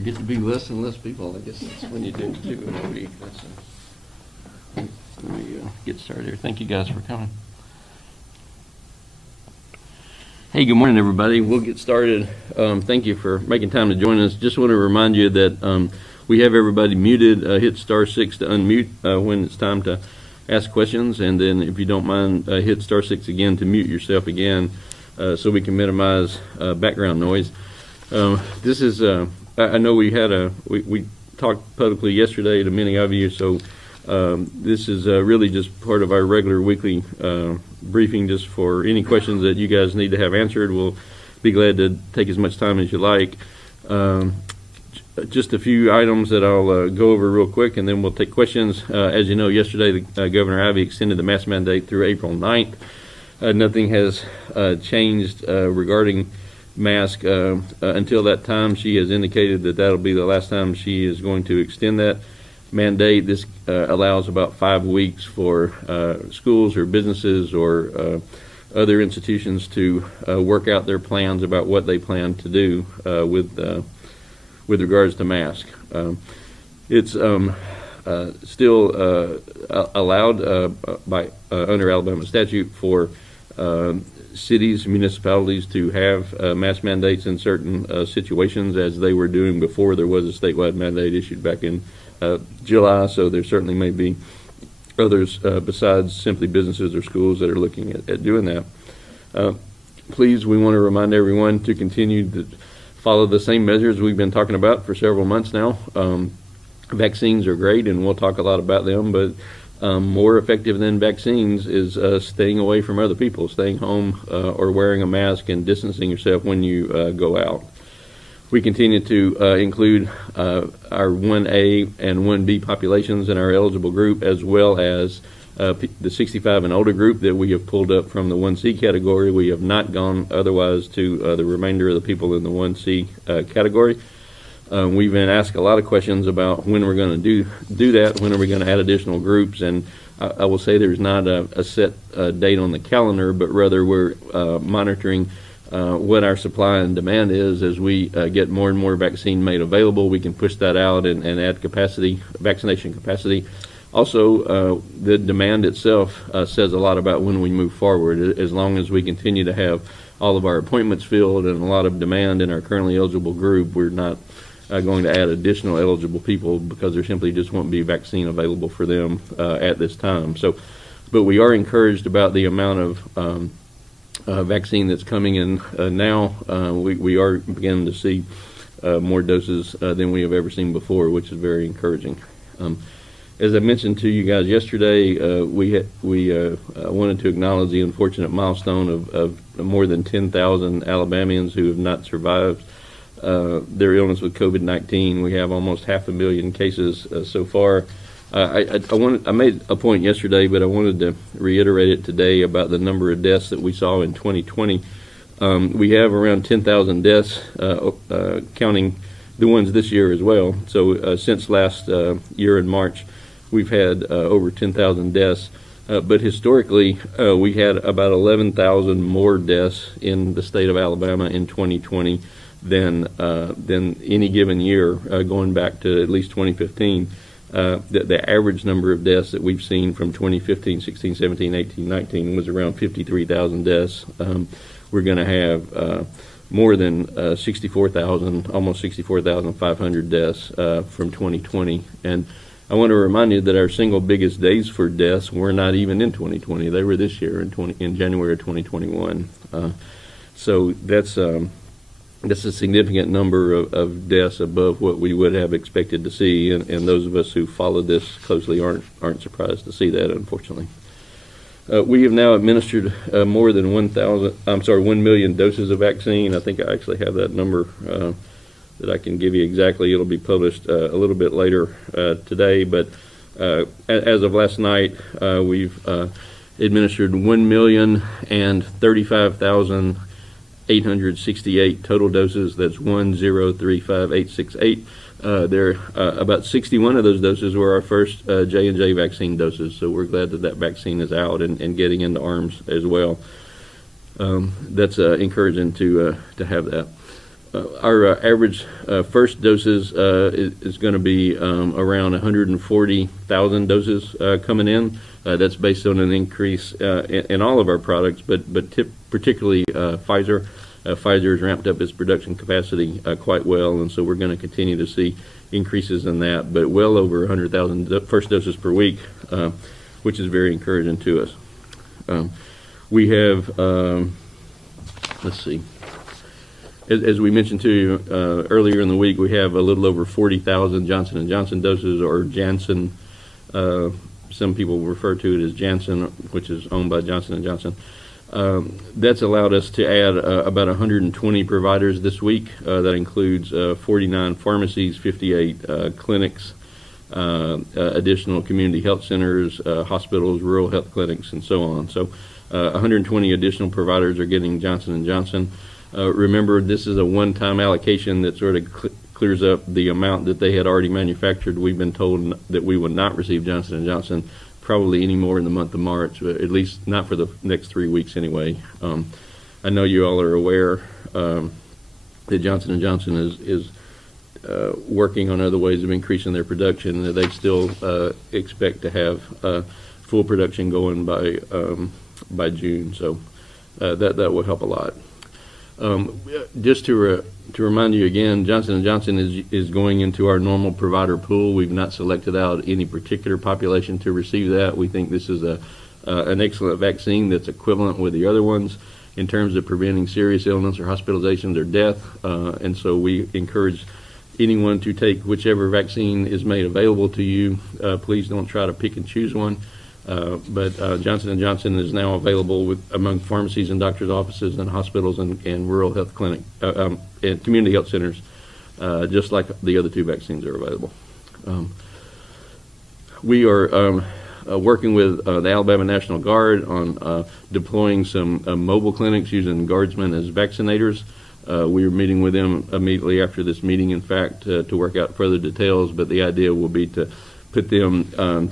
There get to be less and less people. I guess that's when you do 2 in a week. Let me get started here. Thank you guys for coming. Hey, good morning, everybody. We'll get started. Thank you for making time to join us. Just want to remind you that we have everybody muted. Hit *6 to unmute when it's time to ask questions, and then if you don't mind, hit *6 again to mute yourself again, so we can minimize background noise. This is I know we talked publicly yesterday to many of you, so this is really just part of our regular weekly briefing, just for any questions that you guys need to have answered. We'll be glad to take as much time as you like. Just a few items that I'll go over real quick, and then we'll take questions. As you know, yesterday Governor Ivey extended the mask mandate through April 9th. Nothing has changed regarding mask until that time. She has indicated that that'll be the last time she is going to extend that mandate. This allows about 5 weeks for schools or businesses or other institutions to work out their plans about what they plan to do with regards to mask. It's still allowed by under Alabama statute for cities, municipalities to have mask mandates in certain situations, as they were doing before there was a statewide mandate issued back in July. So there certainly may be others besides simply businesses or schools that are looking at doing that. Please, we want to remind everyone to continue to follow the same measures we've been talking about for several months now. Vaccines are great, and we'll talk a lot about them, but more effective than vaccines is staying away from other people, staying home or wearing a mask and distancing yourself when you go out. We continue to include our 1A and 1B populations in our eligible group, as well as the 65 and older group that we have pulled up from the 1C category. We have not gone otherwise to the remainder of the people in the 1C category. We've been asked a lot of questions about when we're going to do that, when are we going to add additional groups, and I will say there's not a set date on the calendar, but rather we're monitoring what our supply and demand is. As we get more and more vaccine made available, we can push that out and add capacity, vaccination capacity. Also, the demand itself says a lot about when we move forward. As long as we continue to have all of our appointments filled and a lot of demand in our currently eligible group, we're not going to add additional eligible people, because there simply just won't be vaccine available for them at this time. So, but we are encouraged about the amount of vaccine that's coming in now. We are beginning to see more doses than we have ever seen before, which is very encouraging. As I mentioned to you guys yesterday, we wanted to acknowledge the unfortunate milestone of more than 10,000 Alabamians who have not survived their illness with COVID-19. We have almost 500,000 cases so far. I made a point yesterday, but I wanted to reiterate it today about the number of deaths that we saw in 2020. We have around 10,000 deaths, counting the ones this year as well. So since last year in March, we've had over 10,000 deaths. But historically, we had about 11,000 more deaths in the state of Alabama in 2020 than any given year, going back to at least 2015. The average number of deaths that we've seen from 2015, 16, 17, 18, 19 was around 53,000 deaths. We're going to have more than 64,000, almost 64,500 deaths from 2020. And I want to remind you that our single biggest days for deaths were not even in 2020. They were this year in January of 2021. So that's a significant number of deaths above what we would have expected to see, and those of us who followed this closely aren't surprised to see that, unfortunately. We have now administered more than 1 million doses of vaccine. I think I actually have that number that I can give you exactly. It'll be published a little bit later today, but as of last night, we've administered 1,035,868 total doses. That's 1,035,868. There about 61 of those doses were our first J&J vaccine doses, so we're glad that vaccine is out and getting into arms as well. That's encouraging to have that. Our average first doses is going to be around 140,000 doses coming in. That's based on an increase in all of our products, but particularly Pfizer. Pfizer has ramped up its production capacity quite well, and so we're going to continue to see increases in that, but well over 100,000 first doses per week, which is very encouraging to us. We have, let's see, as we mentioned to you earlier in the week, we have a little over 40,000 Johnson & Johnson doses, or Janssen. Some people refer to it as Janssen, which is owned by Johnson & Johnson. That's allowed us to add about 120 providers this week. That includes 49 pharmacies, 58 clinics, additional community health centers, hospitals, rural health clinics, and so on. So 120 additional providers are getting Johnson & Johnson. Remember, this is a one-time allocation that sort of clears up the amount that they had already manufactured. We've been told that we would not receive Johnson & Johnson probably any more in the month of March, at least not for the next 3 weeks anyway. I know you all are aware that Johnson & Johnson is working on other ways of increasing their production. They still expect to have full production going by June, so that will help a lot. Just to remind you again, Johnson & Johnson is going into our normal provider pool. We've not selected out any particular population to receive that. We think this is an excellent vaccine that's equivalent with the other ones in terms of preventing serious illness or hospitalizations or death, and so we encourage anyone to take whichever vaccine is made available to you. Please don't try to pick and choose one. But Johnson & Johnson is now available among pharmacies and doctors' offices and hospitals and rural health clinic and community health centers, just like the other two vaccines are available. We are working with the Alabama National Guard on deploying some mobile clinics using guardsmen as vaccinators. We are meeting with them immediately after this meeting, in fact, to work out further details, but the idea will be to put them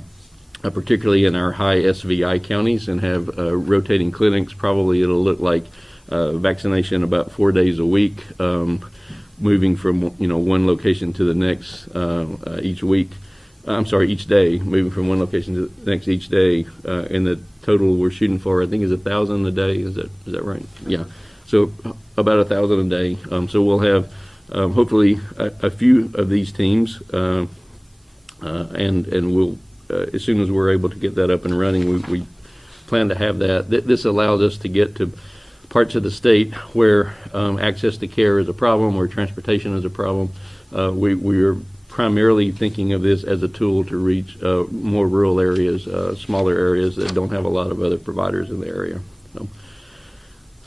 particularly in our high SVI counties, and have rotating clinics. Probably it'll look like vaccination about 4 days a week, moving from one location to the next each day, moving from one location to the next each day. And the total we're shooting for, I think, is 1,000 a day. Is that right? Yeah. So about 1,000 a day. So we'll have hopefully a few of these teams, and we'll. As soon as we're able to get that up and running, we plan to have that. This allows us to get to parts of the state where access to care is a problem, where transportation is a problem. We are primarily thinking of this as a tool to reach more rural areas, smaller areas that don't have a lot of other providers in the area.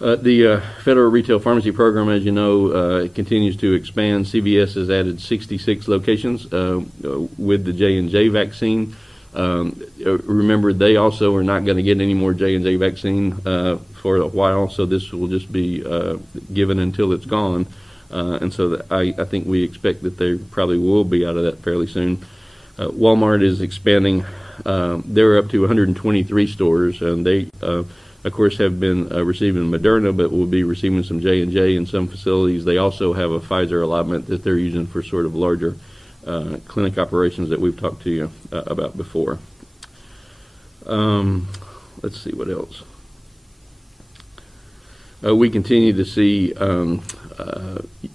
The Federal Retail Pharmacy Program, as you know, continues to expand. CVS has added 66 locations with the J&J vaccine. Remember, they also are not going to get any more J&J vaccine for a while, so this will just be given until it's gone. And so I think we expect that they probably will be out of that fairly soon. Walmart is expanding. They're up to 123 stores, and they, of course, have been receiving Moderna, but will be receiving some J&J in some facilities. They also have a Pfizer allotment that they're using for sort of larger clinic operations that we've talked to you about before. Let's see what else. We continue to see the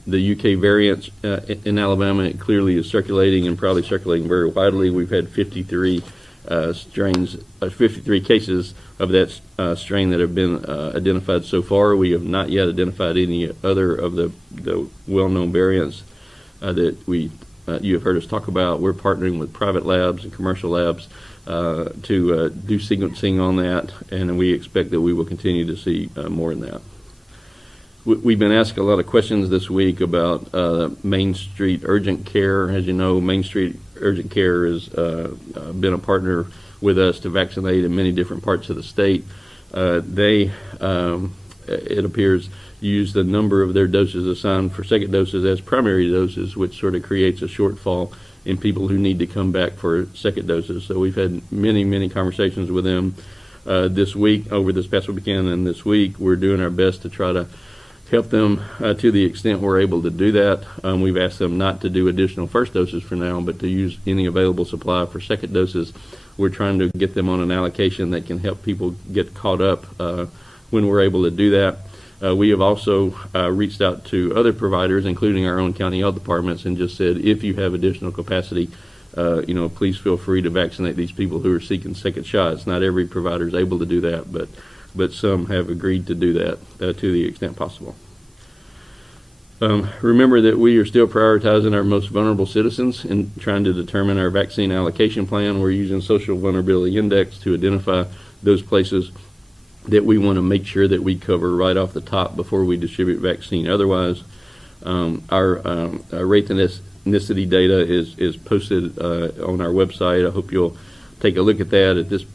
UK variant in Alabama. It clearly is circulating, and probably circulating very widely. We've had 53 cases of that strain that have been identified so far. We have not yet identified any other of the well-known variants that you have heard us talk about. We're partnering with private labs and commercial labs to do sequencing on that, and we expect that we will continue to see more in that. We've been asked a lot of questions this week about Main Street Urgent Care. As you know, Main Street Urgent Care has been a partner with us to vaccinate in many different parts of the state. They, it appears, use the number of their doses assigned for second doses as primary doses, which sort of creates a shortfall in people who need to come back for second doses. So we've had many conversations with them this week, over this past weekend and this week. We're doing our best to try to help them to the extent we're able to do that. We've asked them not to do additional first doses for now, but to use any available supply for second doses. We're trying to get them on an allocation that can help people get caught up when we're able to do that. We have also reached out to other providers, including our own county health departments, and just said, if you have additional capacity, please feel free to vaccinate these people who are seeking second shots. Not every provider is able to do that, but some have agreed to do that to the extent possible. Remember that we are still prioritizing our most vulnerable citizens in trying to determine our vaccine allocation plan. We're using Social Vulnerability Index to identify those places that we want to make sure that we cover right off the top before we distribute vaccine. Otherwise, our race and ethnicity data is posted on our website. I hope you'll take a look at that. At this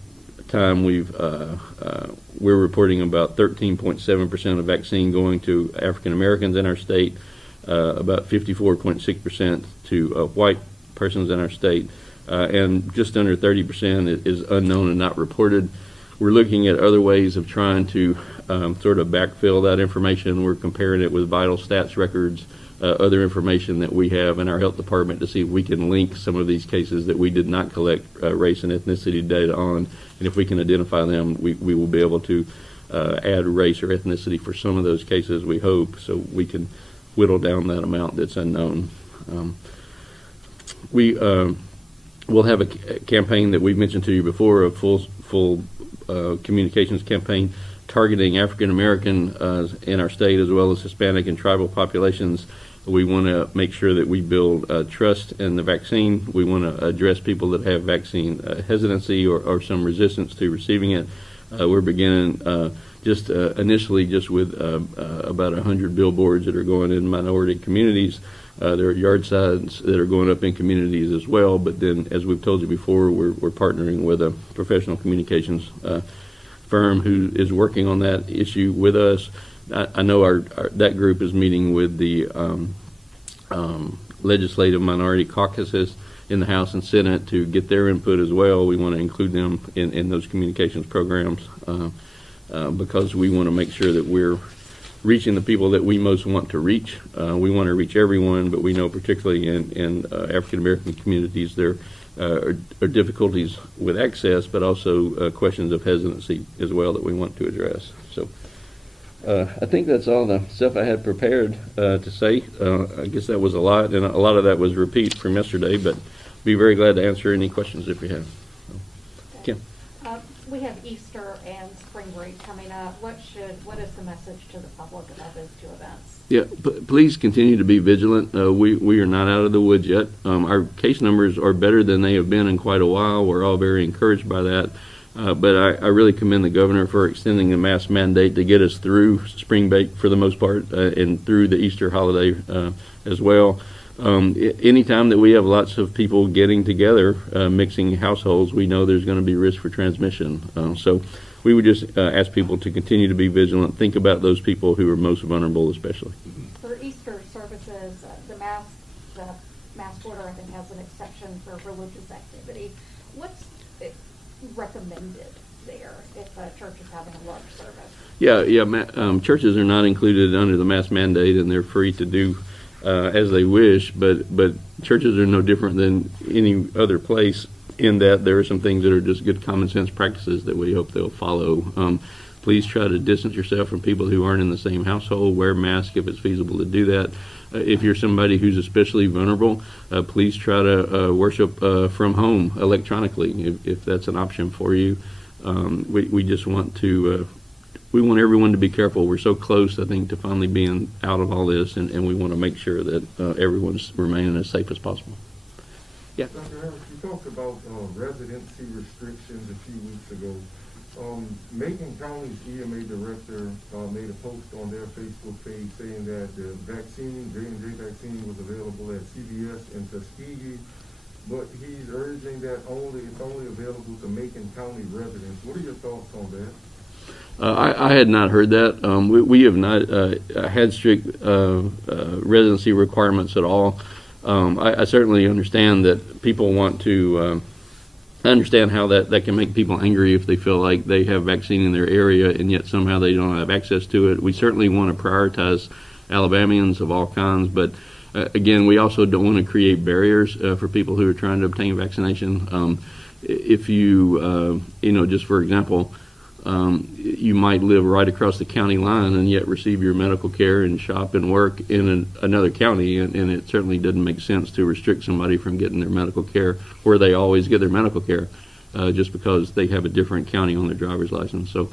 time, we're reporting about 13.7% of vaccine going to African Americans in our state, about 54.6% to white persons in our state, and just under 30% is unknown and not reported. We're looking at other ways of trying to sort of backfill that information. We're comparing it with vital stats records, other information that we have in our health department to see if we can link some of these cases that we did not collect race and ethnicity data on. And if we can identify them, we will be able to add race or ethnicity for some of those cases, we hope, so we can whittle down that amount that's unknown. We'll have a campaign that we've mentioned to you before, a full communications campaign targeting African American in our state, as well as Hispanic and tribal populations. We want to make sure that we build trust in the vaccine. We want to address people that have vaccine hesitancy or some resistance to receiving it. We're beginning initially with about 100 billboards that are going in minority communities. There are yard signs that are going up in communities as well, but then, as we've told you before, we're partnering with a professional communications firm who is working on that issue with us. I know that group is meeting with the legislative minority caucuses in the House and Senate to get their input as well. We want to include them in those communications programs because we want to make sure that we're reaching the people that we most want to reach. We want to reach everyone, but we know particularly in African American communities there are difficulties with access, but also questions of hesitancy as well that we want to address. So I think that's all the stuff I had prepared to say. I guess that was a lot, and a lot of that was repeat from yesterday, but be very glad to answer any questions if you have. Kim? We have Easter and spring break coming up. What is the message to the public about those two events? Yeah, please continue to be vigilant. We are not out of the woods yet. Our case numbers are better than they have been in quite a while. We're all very encouraged by that. But I really commend the governor for extending the mask mandate to get us through spring break for the most part and through the Easter holiday as well. Anytime that we have lots of people getting together, mixing households, we know there's going to be risk for transmission. So we would just ask people to continue to be vigilant. Think about those people who are most vulnerable, especially. For Easter services, the mask order, I think, has an exception for religious activity. What's recommended there if a church is having a large service? Churches are not included under the mask mandate, and they're free to do as they wish, but churches are no different than any other place in that there are some things that are just good common sense practices that we hope they'll follow. Please try to distance yourself from people who aren't in the same household. Wear masks if it's feasible to do that. If you're somebody who's especially vulnerable, please try to worship from home electronically if that's an option for you. We just want to we want everyone to be careful. We're so close, I think, to finally being out of all this, and we want to make sure that everyone's remaining as safe as possible. Yeah. Dr. Harris, you talked about residency restrictions a few weeks ago. Macon County's EMA director made a post on their Facebook page saying that the vaccine, J&J vaccine, was available at CVS and Tuskegee, but he's urging that it's only available to Macon County residents. What are your thoughts on that? I had not heard that. We have not had strict residency requirements at all. I certainly understand that people want to I understand how that can make people angry if they feel like they have vaccine in their area and yet somehow they don't have access to it. We certainly want to prioritize Alabamians of all kinds, but again, we also don't want to create barriers for people who are trying to obtain vaccination. If you, just for example, you might live right across the county line and yet receive your medical care and shop and work in another county, and it certainly doesn't make sense to restrict somebody from getting their medical care where they always get their medical care just because they have a different county on their driver's license. So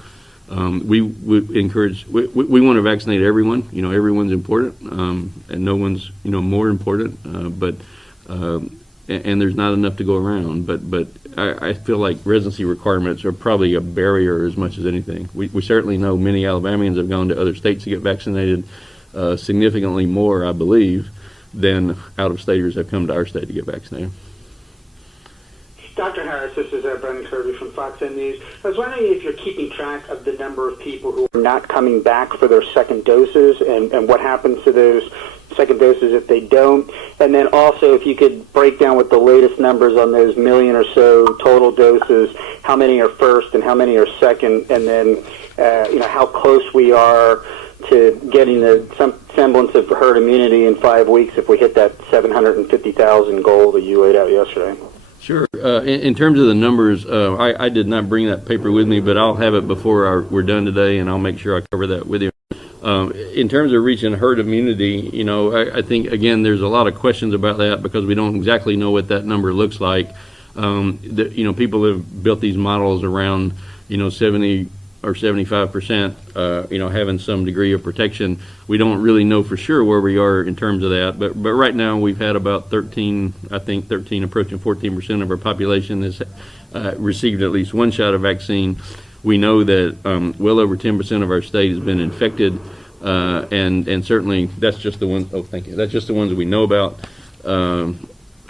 we encourage, we want to vaccinate everyone. Everyone's important, and no one's more important, but and there's not enough to go around. But I feel like residency requirements are probably a barrier as much as anything. We certainly know many Alabamians have gone to other states to get vaccinated, significantly more, I believe, than out-of-staters have come to our state to get vaccinated. Dr. Harris, this is Brendan Kirby from Fox News. I was wondering if you're keeping track of the number of people who are not coming back for their second doses and what happens to those second doses if they don't. And then also if you could break down with the latest numbers on those million or so total doses, how many are first and how many are second, and then how close we are to getting some semblance of herd immunity in 5 weeks if we hit that 750,000 goal that you laid out yesterday. Sure. In terms of the numbers, I did not bring that paper with me, but I'll have it before we're done today, and I'll make sure I cover that with you. In terms of reaching herd immunity, I think, again, there's a lot of questions about that because we don't exactly know what that number looks like. People have built these models around, 70 or 75%, having some degree of protection. We don't really know for sure where we are in terms of that, but right now we've had about 13 approaching 14% of our population has received at least one shot of vaccine. We know that well over 10% of our state has been infected, and certainly that's just the ones. Oh, thank you. That's just the ones we know about.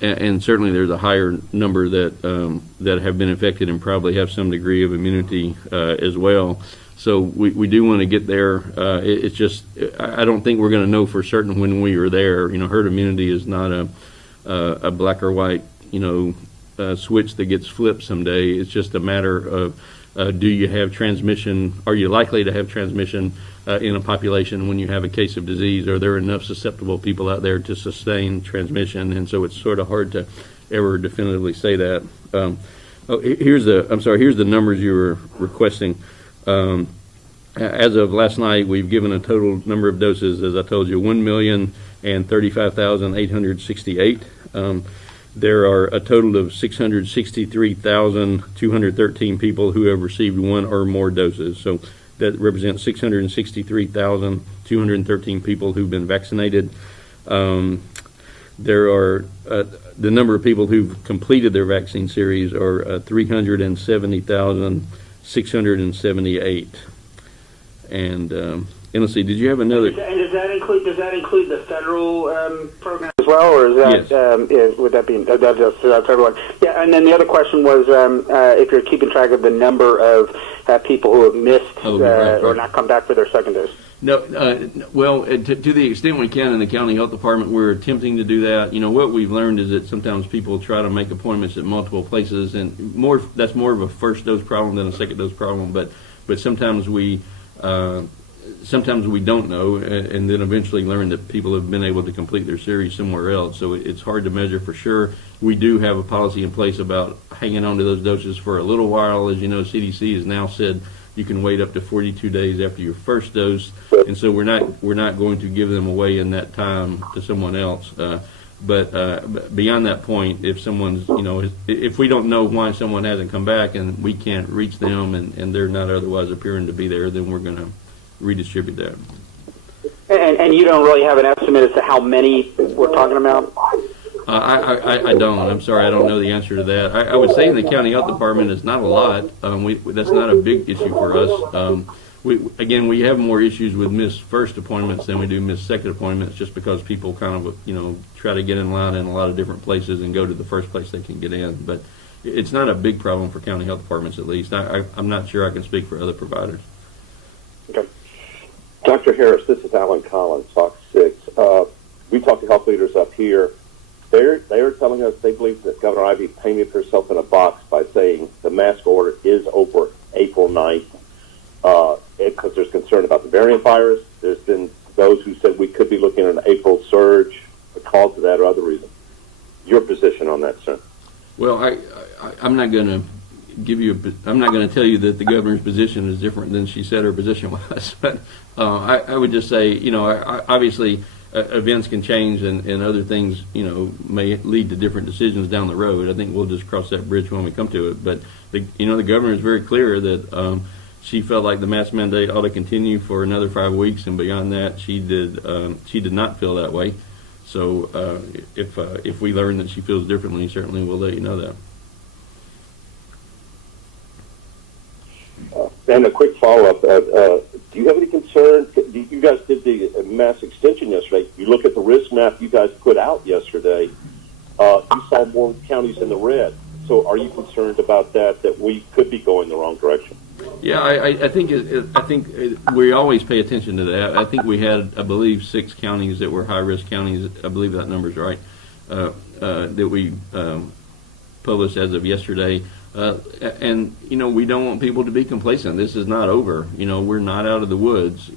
And certainly there's a higher number that have been infected and probably have some degree of immunity as well. So we do want to get there. It's just I don't think we're going to know for certain when we are there. Herd immunity is not a black or white switch that gets flipped someday. It's just a matter of do you have transmission? Are you likely to have transmission in a population when you have a case of disease? Are there enough susceptible people out there to sustain transmission? And so it's sort of hard to ever definitively say that. Here's the numbers you were requesting. As of last night, we've given a total number of doses, as I told you, 1,035,868. There are a total of 663,213 people who have received one or more doses. So that represents 663,213 people who've been vaccinated. There are the number of people who've completed their vaccine series are 370,678. And let's see, did you have another? And does that include the federal program as well, or is that would that be that's everyone? Yeah, and then the other question was if you're keeping track of the number of people who have missed or not come back for their second dose. No, well, to the extent we can in the county health department, we're attempting to do that. What we've learned is that sometimes people try to make appointments at multiple places, and that's more of a first dose problem than a second dose problem. But sometimes we don't know, and then eventually learn that people have been able to complete their series somewhere else. So it's hard to measure for sure. We do have a policy in place about hanging on to those doses for a little while. As you know, CDC has now said you can wait up to 42 days after your first dose, and so we're not going to give them away in that time to someone else. But beyond that point, if someone's, if we don't know why someone hasn't come back and we can't reach them and they're not otherwise appearing to be there, then we're going to redistribute that. And you don't really have an estimate as to how many we're talking about? I don't. I'm sorry, I don't know the answer to that. I would say in the county health department it's not a lot. That's not a big issue for us. We have more issues with missed first appointments than we do missed second appointments, just because people kind of try to get in line in a lot of different places and go to the first place they can get in. But it's not a big problem for county health departments, at least. I'm not sure I can speak for other providers. Okay. Dr. Harris, this is Alan Collins, Fox 6. We talked to health leaders up here. They are telling us they believe that Governor Ivey painted herself in a box by saying could be looking at an April surge, a cause of that or other reason. Your position on that, sir? Well, I'm not going to I'm not going to tell you that the governor's position is different than she said her position was. But I would just say, obviously events can change and other things, may lead to different decisions down the road. I think we'll just cross that bridge when we come to it. But the governor is very clear that she felt like the mask mandate ought to continue for another 5 weeks, and beyond that, she did not feel that way. So if we learn that she feels differently, certainly we'll let you know that. And a quick follow-up. Do you have any concern? You guys did the mass extension yesterday. You look at the risk map you guys put out yesterday. You saw more counties in the red. So are you concerned about that we could be going the wrong direction? Yeah, I think we always pay attention to that. I think we had, I believe, 6 counties that were high-risk counties. I believe that number's right, that we published as of yesterday. And we don't want people to be complacent. This is not over. We're not out of the woods.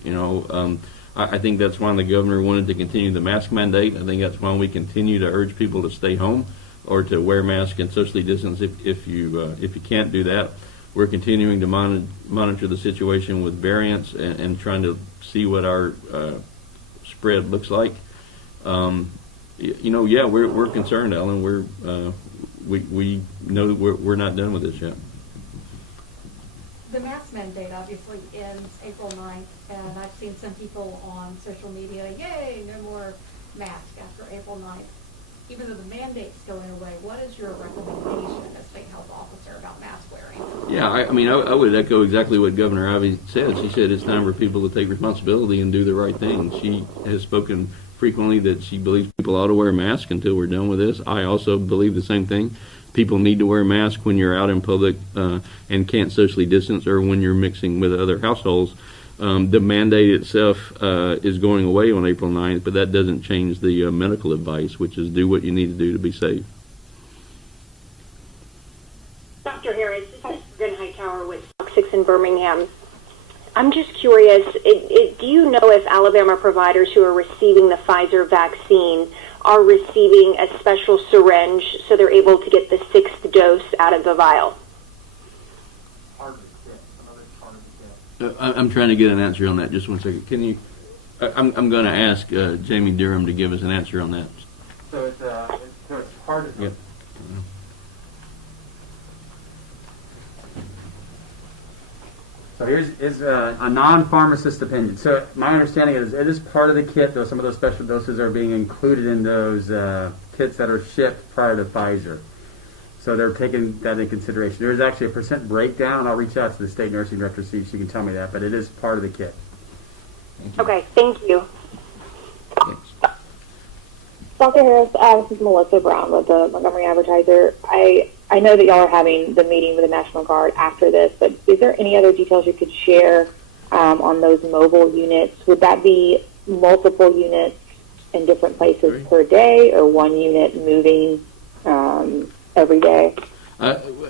I think that's why the governor wanted to continue the mask mandate. I think that's why we continue to urge people to stay home or to wear masks and socially distance if you can't do that. We're continuing to monitor the situation with variants and trying to see what our spread looks like. We're concerned, Alan. We know that we're not done with this yet. The mask mandate obviously ends April 9th, and I've seen some people on social media, yay, no more masks after April 9th. Even though the mandate's going away, what is your recommendation as state health officer about mask wearing? Yeah, I would echo exactly what Governor Ivey said. She said it's time for people to take responsibility and do the right thing. She has spoken frequently that she believes people ought to wear masks until we're done with this. I also believe the same thing. People need to wear masks when you're out in public and can't socially distance, or when you're mixing with other households. The mandate itself is going away on April 9th, but that doesn't change the medical advice, which is do what you need to do to be safe. Dr. Harris, this is Gwen Hightower with Fox 6 in Birmingham. I'm just curious, do you know if Alabama providers who are receiving the Pfizer vaccine are receiving a special syringe so they're able to get the 6th dose out of the vial? I'm trying to get an answer on that. Just one second. Can you? I'm going to ask Jamie Durham to give us an answer on that. So it's part of it. Yep. So here's a non-pharmacist opinion. So my understanding is it is part of the kit, though some of those special doses are being included in those kits that are shipped prior to Pfizer. So they're taking that into consideration. There is actually a percent breakdown. I'll reach out to the state nursing director to see if she can tell me that, but it is part of the kit. Okay, thank you. Thanks. Dr. Harris, this is Melissa Brown with the Montgomery Advertiser. I know that y'all are having the meeting with the National Guard after this, but is there any other details you could share on those mobile units? Would that be multiple units in different places per day, or one unit moving every day?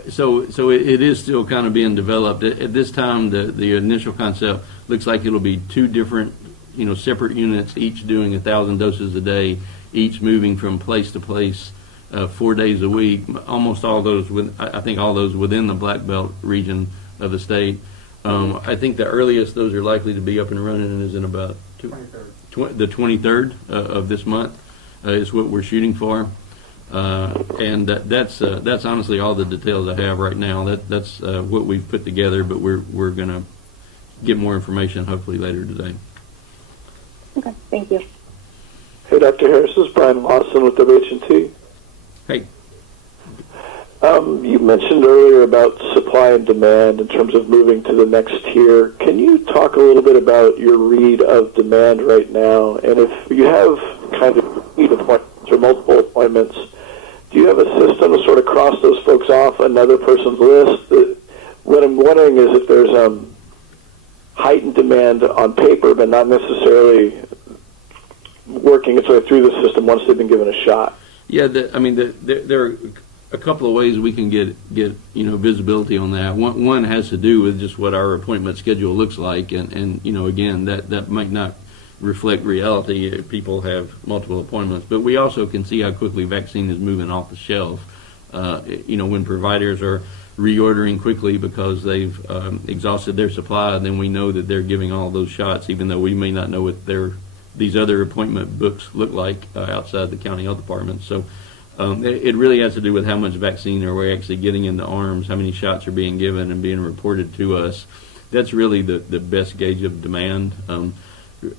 So it is still kind of being developed. At this time, the initial concept looks like it'll be 2 different, separate units, each doing 1,000 doses a day, each moving from place to place 4 days a week. Almost all those, I think all those within the Black Belt region of the state. I think the earliest those are likely to be up and running is in about the 23rd of this month is what we're shooting for. And that's honestly all the details I have right now. That's what we've put together, but we're going to get more information hopefully later today. Okay, thank you. Hey, Dr. Harris, this is Brian Lawson with WH&T. Hey. You mentioned earlier about supply and demand in terms of moving to the next tier. Can you talk a little bit about your read of demand right now? And if you have kind of repeat appointments or multiple appointments, do you have a system to sort of cross those folks off another person's list? What I'm wondering is if there's heightened demand on paper, but not necessarily working its way through the system once they've been given a shot. Yeah, there are a couple of ways we can get visibility on that. One has to do with just what our appointment schedule looks like, and again that might not reflect reality. People have multiple appointments, but we also can see how quickly vaccine is moving off the shelf. When providers are reordering quickly because they've exhausted their supply, then we know that they're giving all those shots, even though we may not know what these other appointment books look like outside the county health department. So it really has to do with how much vaccine are we actually getting in the arms, how many shots are being given and being reported to us. That's really the best gauge of demand.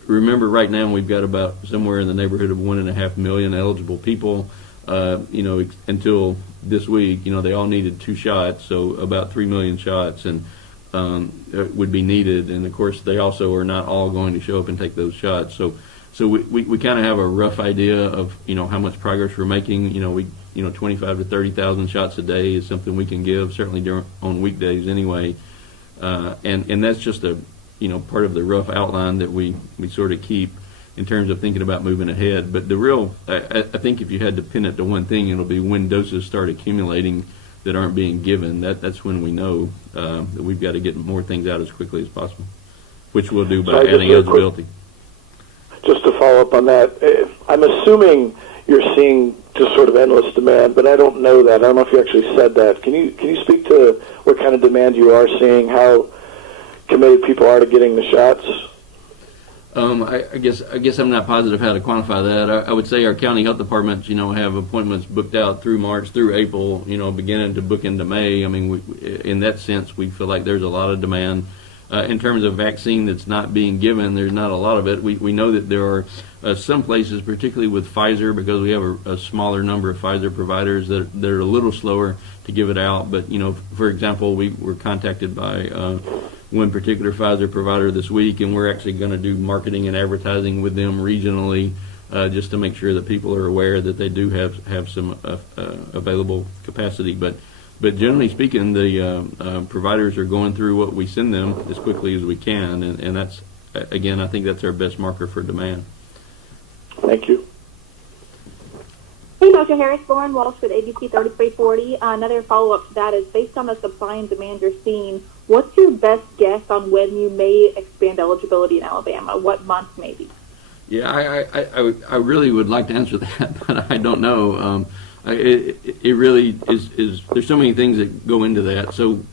Remember, right now we've got about somewhere in the neighborhood of 1.5 million eligible people. Until this week, they all needed 2 shots, so about 3 million shots and would be needed. And of course, they also are not all going to show up and take those shots. So we kind of have a rough idea of how much progress we're making. 25 to 30,000 shots a day is something we can give, certainly on weekdays anyway. And that's just a part of the rough outline that we sort of keep in terms of thinking about moving ahead. But the real, I think if you had to pin it to one thing, it'll be when doses start accumulating that aren't being given. That's when we know that we've got to get more things out as quickly as possible, which we'll do by adding eligibility. Just to follow up on that, I'm assuming you're seeing just sort of endless demand, but I don't know that. I don't know if you actually said that. Can you speak to what kind of demand you are seeing, how committed people are to getting the shots? I guess I'm not positive how to quantify that. I would say our county health departments, have appointments booked out through March, through April, beginning to book into May. I mean, in that sense, we feel like there's a lot of demand. In terms of vaccine that's not being given, there's not a lot of it. We know that there are some places, particularly with Pfizer, because we have a smaller number of Pfizer providers that are a little slower to give it out. But, for example, we were contacted by one particular Pfizer provider this week, and we're actually going to do marketing and advertising with them regionally just to make sure that people are aware that they do have some available capacity. But generally speaking, the providers are going through what we send them as quickly as we can, and that's, again, I think that's our best marker for demand. Thank you. Hey, Dr. Harris, Lauren Walsh with ABC 3340. Another follow-up to that is, based on the supply and demand you're seeing, what's your best guess on when you may expand eligibility in Alabama? What month maybe? Yeah, I really would like to answer that, but I don't know. It really is. There's so many things that go into that. So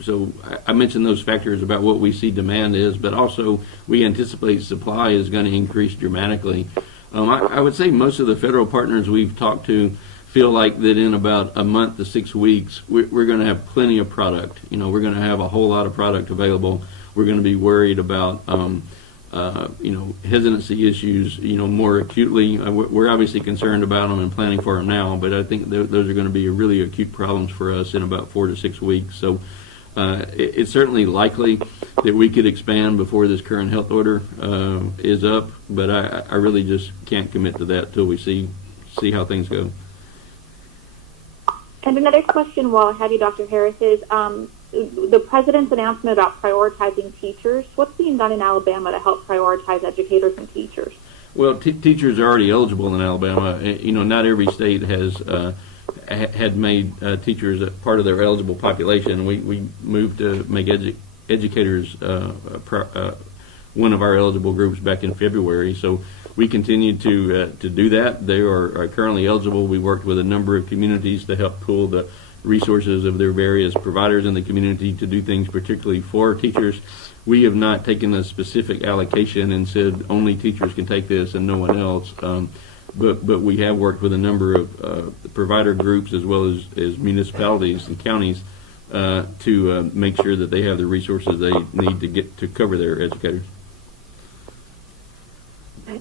I mentioned those factors about what we see demand is, but also we anticipate supply is going to increase dramatically. I would say most of the federal partners we've talked to feel like that in about a month to 6 weeks, we're going to have plenty of product. We're going to have a whole lot of product available. We're going to be worried about hesitancy issues, more acutely. We're obviously concerned about them and planning for them now, but I think those are going to be really acute problems for us in about 4 to 6 weeks. So it's certainly likely that we could expand before this current health order is up, but I really just can't commit to that till we see how things go. And another question while I have you, Dr. Harris, is the president's announcement about prioritizing teachers. What's being done in Alabama to help prioritize educators and teachers? Well, teachers are already eligible in Alabama. Not every state has had made teachers a part of their eligible population. We moved to make educators one of our eligible groups back in February. So we continue to do that. They are currently eligible. We worked with a number of communities to help pool the resources of their various providers in the community to do things particularly for teachers. We have not taken a specific allocation and said only teachers can take this and no one else. But we have worked with a number of provider groups as well as municipalities and counties to make sure that they have the resources they need to get to cover their educators.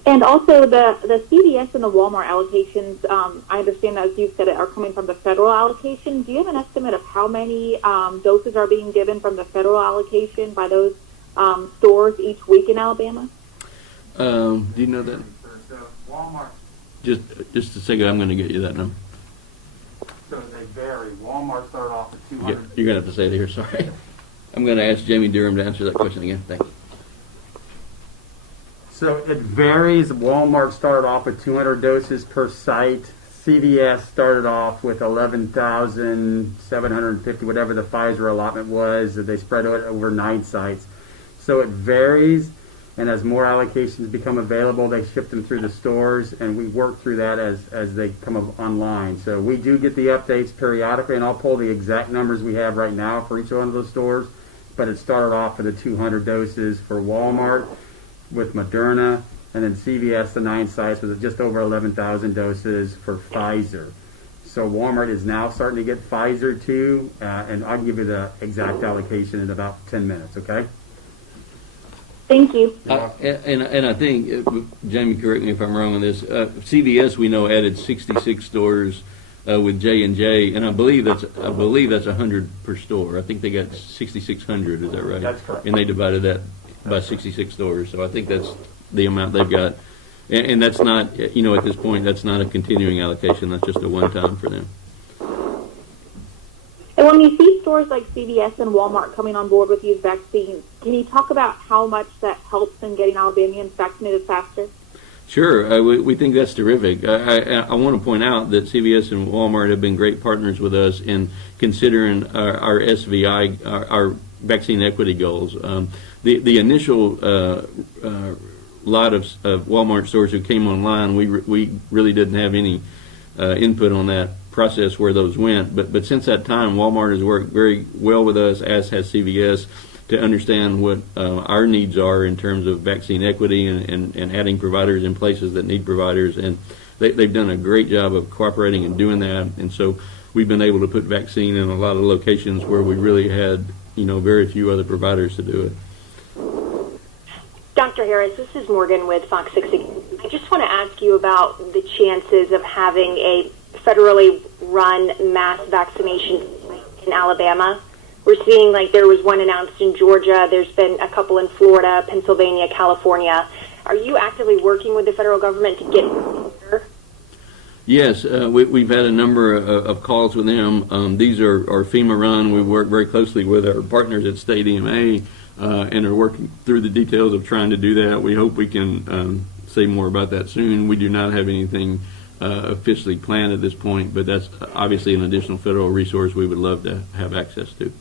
And also the CVS and the Walmart allocations, I understand, as you said, are coming from the federal allocation. Do you have an estimate of how many doses are being given from the federal allocation by those stores each week in Alabama? Do you know that? Walmart. Just a second, I'm going to get you that number. So they vary. Walmart started off at 200. You're going to have to say it here, sorry. I'm going to ask Jamie Durham to answer that question again. Thanks. So it varies. Walmart started off with 200 doses per site. CVS started off with 11,750, whatever the Pfizer allotment was. They spread it over 9 sites. So it varies. And as more allocations become available, they ship them through the stores, and we work through that as they come online. So we do get the updates periodically, and I'll pull the exact numbers we have right now for each one of those stores. But it started off with the 200 doses for Walmart, with Moderna, and then CVS, the 9 sites, with just over 11,000 doses for Pfizer. So Walmart is now starting to get Pfizer too, and I'll give you the exact allocation in about 10 minutes, okay? Thank you. And I think, Jamie, correct me if I'm wrong on this, CVS we know added 66 stores with J&J, and I believe that's 100 per store. I think they got 6,600, is that right? That's correct. And they divided that by 66 stores, so I think that's the amount they've got. And that's not, at this point, that's not a continuing allocation. That's just a one-time for them. And when you see stores like CVS and Walmart coming on board with these vaccines, can you talk about how much that helps in getting Alabamians vaccinated faster? Sure. We think that's terrific. I want to point out that CVS and Walmart have been great partners with us in considering our SVI, our vaccine equity goals. The initial lot of Walmart stores who came online, we really didn't have any input on that process where those went. But since that time, Walmart has worked very well with us, as has CVS, to understand what our needs are in terms of vaccine equity and adding providers in places that need providers. And they've done a great job of cooperating and doing that. And so we've been able to put vaccine in a lot of locations where we really had, very few other providers to do it. Dr. Harris, this is Morgan with Fox 6. I just want to ask you about the chances of having a federally run mass vaccination in Alabama. We're seeing there was one announced in Georgia. There's been a couple in Florida, Pennsylvania, California. Are you actively working with the federal government to get here? Yes, we've had a number of calls with them. These are FEMA run. We work very closely with our partners at State EMA and are working through the details of trying to do that. We hope we can say more about that soon. We do not have anything officially planned at this point, but that's obviously an additional federal resource we would love to have access to.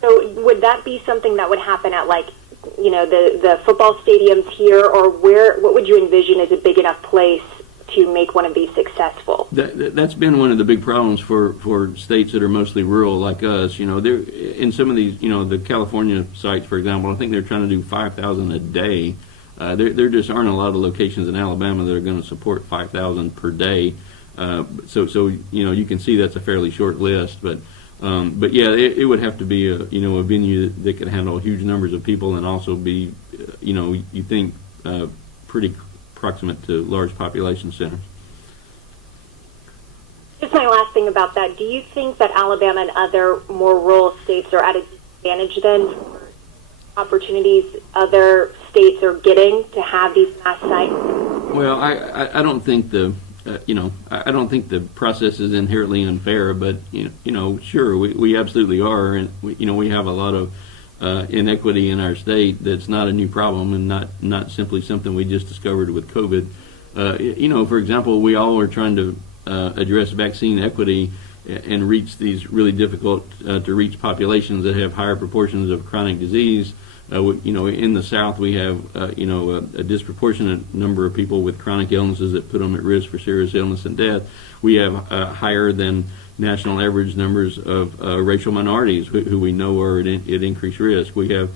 So would that be something that would happen at the football stadiums here, or what would you envision as a big enough place to make one of these successful? That's been one of the big problems for states that are mostly rural like us. They're in some of these, the California sites, for example, I think they're trying to do 5,000 a day. There just aren't a lot of locations in Alabama that are going to support 5,000 per day. So you can see that's a fairly short list, but yeah, it would have to be a venue that could handle huge numbers of people and also be, you think, pretty proximate to large population centers. Just my last thing about that, do you think that Alabama and other more rural states are at a disadvantage then for opportunities other states are getting to have these mass sites? Well, I don't think I don't think the process is inherently unfair, but sure, we absolutely are, and we have a lot of inequity in our state that's not a new problem and not simply something we just discovered with COVID. For example, we all are trying to address vaccine equity and reach these really difficult to reach populations that have higher proportions of chronic disease. In the South, we have a disproportionate number of people with chronic illnesses that put them at risk for serious illness and death. We have higher than national average numbers of racial minorities who we know are at increased risk. We have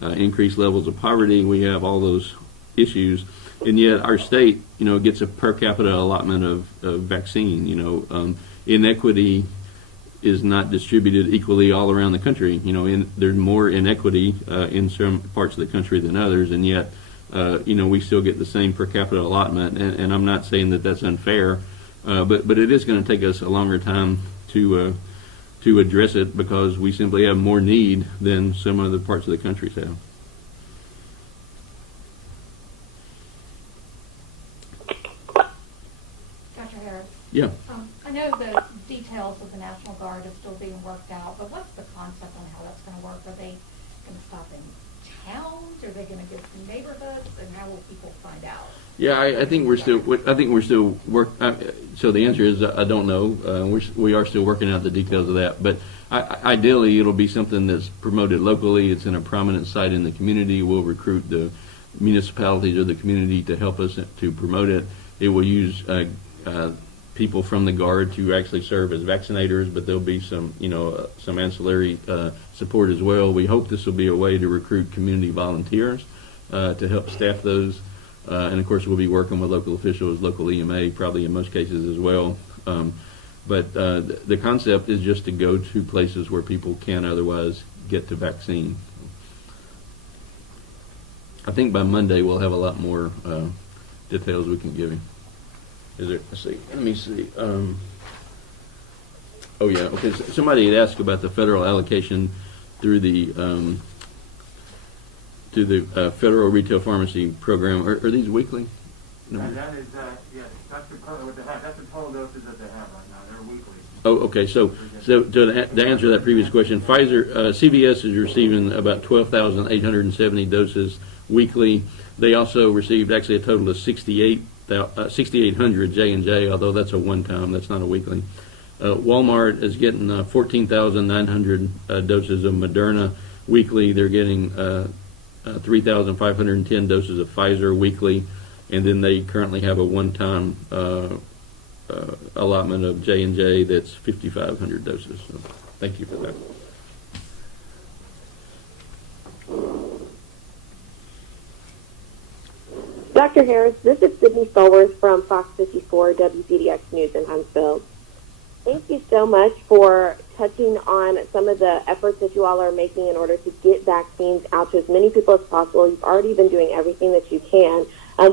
increased levels of poverty. We have all those issues, and yet our state, gets a per capita allotment of vaccine. Inequity is not distributed equally all around the country. There's more inequity in some parts of the country than others, and yet, we still get the same per capita allotment. And I'm not saying that that's unfair, but it is going to take us a longer time to address it because we simply have more need than some other parts of the country have. Dr. Harris? Yeah. I know the details of the National Guard is still being worked out, but what's the concept on how that's going to work? Are they going to stop in towns? Are they going to get to neighborhoods? And how will people find out? Yeah, I think we're still. So the answer is I don't know. We are still working out the details of that. But ideally, it'll be something that's promoted locally. It's in a prominent site in the community. We'll recruit the municipalities or the community to help us to promote it. It will use people from the Guard to actually serve as vaccinators, but there'll be some, some ancillary support as well. We hope this will be a way to recruit community volunteers to help staff those. And of course, we'll be working with local officials, local EMA, probably in most cases as well. But the concept is just to go to places where people can't otherwise get the vaccine. I think by Monday we'll have a lot more details we can give you. Is there? Let's see. Let me see. Oh yeah. Okay. So somebody had asked about the federal allocation through the federal retail pharmacy program. Are these weekly? No. That is, yeah, that's the total doses that they have right now. They're weekly. Oh, okay. So to answer that previous question, Pfizer, CVS is receiving about 12,870 doses weekly. They also received actually a total of 6,800 J&J, although that's a one-time, that's not a weekly. Walmart is getting 14,900 doses of Moderna weekly. They're getting 3,510 doses of Pfizer weekly, and then they currently have a one-time allotment of J&J that's 5,500 doses. So thank you for that. Dr. Harris, this is Sydney Stallworth from Fox 54 WCDX News in Huntsville. Thank you so much for touching on some of the efforts that you all are making in order to get vaccines out to as many people as possible. You've already been doing everything that you can.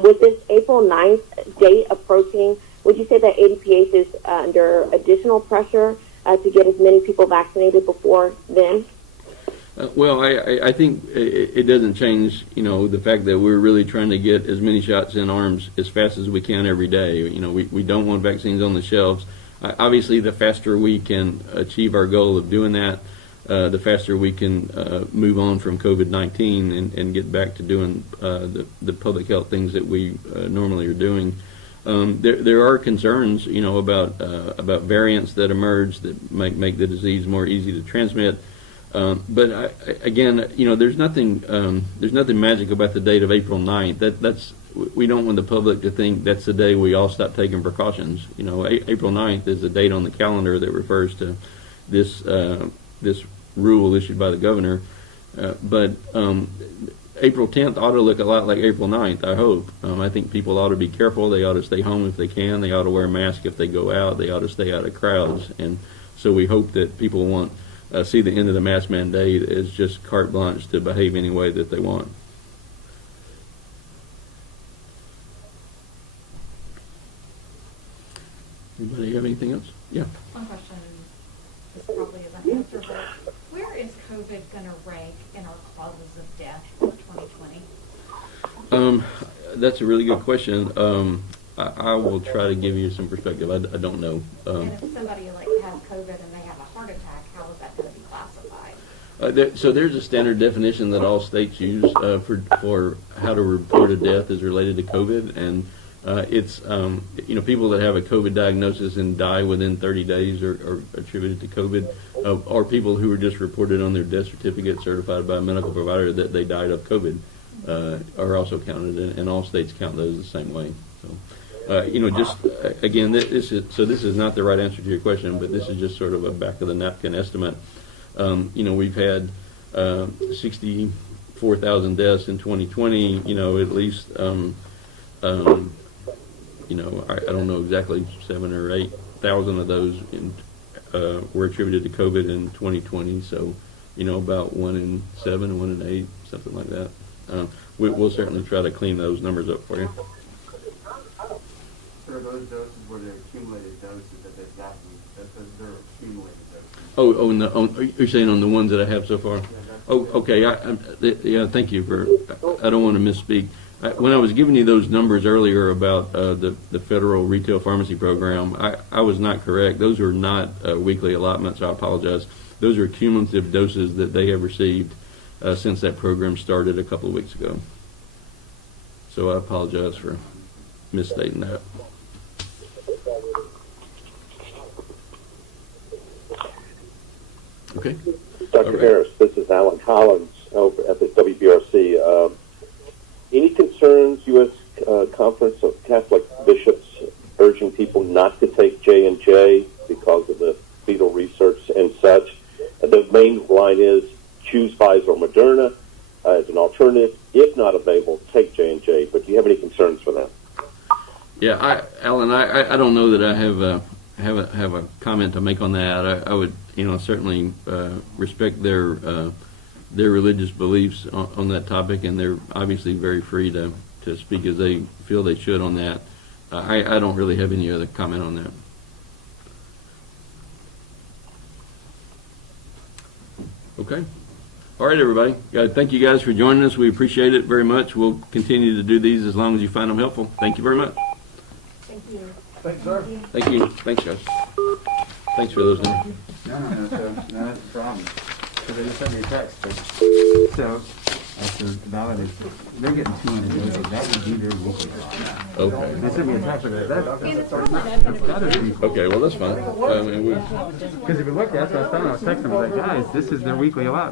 With this April 9th date approaching, would you say that ADPH is under additional pressure to get as many people vaccinated before then? Well, I think it doesn't change, the fact that we're really trying to get as many shots in arms as fast as we can every day. We don't want vaccines on the shelves. Obviously, the faster we can achieve our goal of doing that, the faster we can move on from COVID-19 and get back to doing the public health things that we normally are doing. There are concerns, about variants that emerge that might make the disease more easy to transmit. But again, there's nothing magic about the date of April 9th. We don't want the public to think that's the day we all stop taking precautions. April 9th is a date on the calendar that refers to this rule issued by the governor. But April 10th ought to look a lot like April 9th, I hope. I think people ought to be careful. They ought to stay home if they can. They ought to wear a mask if they go out. They ought to stay out of crowds. And so we hope that people won't see the end of the mask mandate as just carte blanche to behave any way that they want. Anybody have anything else? Yeah. One question, this probably isn't answered, but where is COVID going to rank in our causes of death for 2020? That's a really good question. I will try to give you some perspective. I don't know. And if somebody has COVID and they have a heart attack, how is that going to be classified? So there's a standard definition that all states use for how to report a death as related to COVID, and it's people that have a COVID diagnosis and die within 30 days are attributed to COVID, or people who are just reported on their death certificate certified by a medical provider that they died of COVID are also counted, and all states count those the same way. So. Again, this is not the right answer to your question, but this is just sort of a back of the napkin estimate. We've had 64,000 deaths in 2020. At least I don't know exactly 7,000 or 8,000 of those were attributed to COVID in 2020. So about 1 in 7, 1 in 8, something like that. We'll certainly try to clean those numbers up for you. So those doses were the accumulated doses that they've gotten. They're accumulated doses. You're saying on the ones that I have so far? Okay. Thank you for. I don't want to misspeak. When I was giving you those numbers earlier about the federal retail pharmacy program, I was not correct. Those are not weekly allotments. I apologize. Those are cumulative doses that they have received since that program started a couple of weeks ago. So I apologize for misstating that. Okay. Dr. Harris, this is Alan Collins over at the WBRC. Any concerns, U.S. Conference of Catholic Bishops urging people not to take J&J because of the fetal research and such? The main line is choose Pfizer or Moderna as an alternative. If not available, take J&J. But do you have any concerns for that? Yeah, Alan, I don't know that I have a comment to make on that. I would, certainly respect their religious beliefs on that topic, and they're obviously very free to speak as they feel they should on that. I don't really have any other comment on that. Okay. All right, everybody. Thank you guys for joining us. We appreciate it very much. We'll continue to do these as long as you find them helpful. Thank you very much. Thank you. Thanks, sir. Thank you. Thanks, guys. Thanks for those numbers. No, that's the problem. So they just sent me a text. So, after validate, they're getting 200 doses. That would be their weekly. Okay. They sent me a text like that. Okay, well, that's fine. Because if you look, that's what I was telling them. I was texting them, like, guys, this is their weekly allotment.